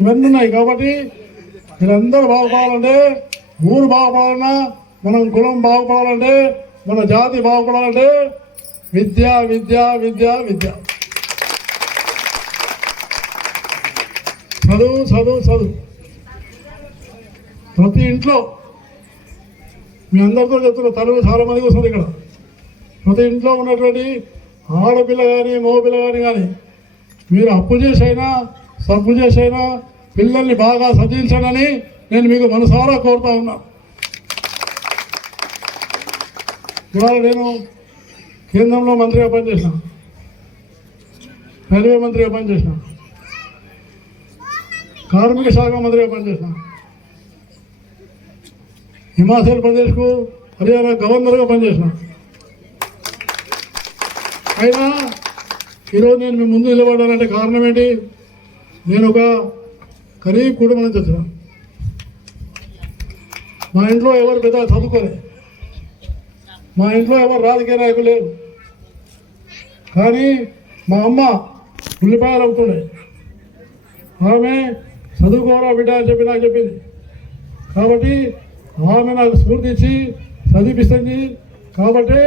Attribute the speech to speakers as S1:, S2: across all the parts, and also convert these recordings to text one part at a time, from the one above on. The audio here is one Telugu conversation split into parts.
S1: ఇవన్నీ ఉన్నాయి కాబట్టి మీరందరూ బాగుపడాలంటే ఊరు బాగుపడాలన్నా మనం కులం బాగుపడాలంటే మన జాతి బాగుపడాలంటే విద్య విద్య విద్య విద్య. చదువు చదువు చదువు. ప్రతి ఇంట్లో మీ అందరితో చెప్తున్న తరువు చాలా మందికి వస్తుంది ఇక్కడ. ప్రతి ఇంట్లో ఉన్నటువంటి ఆడపిల్ల కానీ మగపిల్ల కానీ కానీ మీరు అప్పు చేసైనా సబ్బు చేసైనా పిల్లల్ని బాగా చదివించడని నేను మీకు మనసారా కోరుతా ఉన్నా. ఇవాళ నేను కేంద్రంలో మంత్రిగా పనిచేసిన. రైల్వే మంత్రిగా పనిచేసిన. కార్మిక శాఖ మంత్రిగా పనిచేసిన. హిమాచల్ ప్రదేశ్కు హర్యానా గవర్నర్గా పనిచేసిన. అయినా ఈరోజు నేను మీ ముందు నిలబడాలంటే కారణం ఏంటి? నేను ఒక గరీబ్ కుటుంబం నుంచి వచ్చిన మా ఇంట్లో ఎవరు పెద్ద చదువుకోలే. మా ఇంట్లో ఎవరు రాజకీయ నాయకులు లేరు. కానీ మా అమ్మ ఉల్లిపాయలు అవుతుండే ఆమె చదువుకోరా బిడ్డ అని చెప్పి నాకు చెప్పింది. కాబట్టి ఆమె నాకు స్ఫూర్తి ఇచ్చి చదివిస్తుంది. కాబట్టి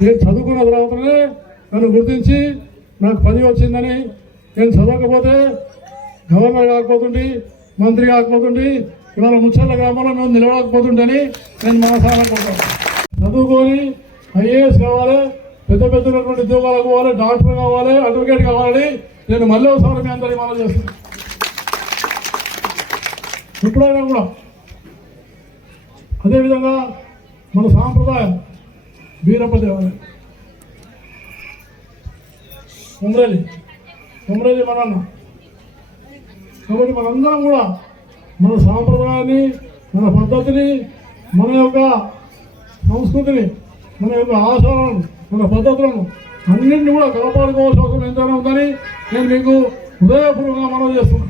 S1: నేను చదువుకున్న తర్వాతనే నన్ను గుర్తించి నాకు పని వచ్చిందని నేను చదవకపోతే గవర్నర్ కాకపోతుండి మంత్రి కాకపోతుండి ఇవాళ ముచ్చర్ల గ్రామంలో మేము నిలవకపోతుండని నేను మనసారా కోరుతాను చదువుకొని ఐఏఎస్ కావాలి పెద్ద పెద్దటువంటి ఉద్యోగాలు కావాలి డాక్టర్ కావాలి అడ్వకేట్ కావాలని నేను మళ్ళీ ఒకసారి మీ అందరికీ మనం చేస్తాను ఎప్పుడైనా కూడా. అదేవిధంగా మన సాంప్రదాయం వీరప్ప దేవాలయం. కొమరేలి కొమరేలి మన కాబట్టి మనందరం కూడా మన సాంప్రదాయాన్ని మన పద్ధతిని మన యొక్క సంస్కృతిని మన యొక్క ఆచారాలను మన పద్ధతులను అన్నింటినీ కూడా కాపాడుకోవాల్సిన అవసరం ఎంతైనా ఉందని నేను మీకు హృదయపూర్వకంగా మనం చేస్తున్నాను.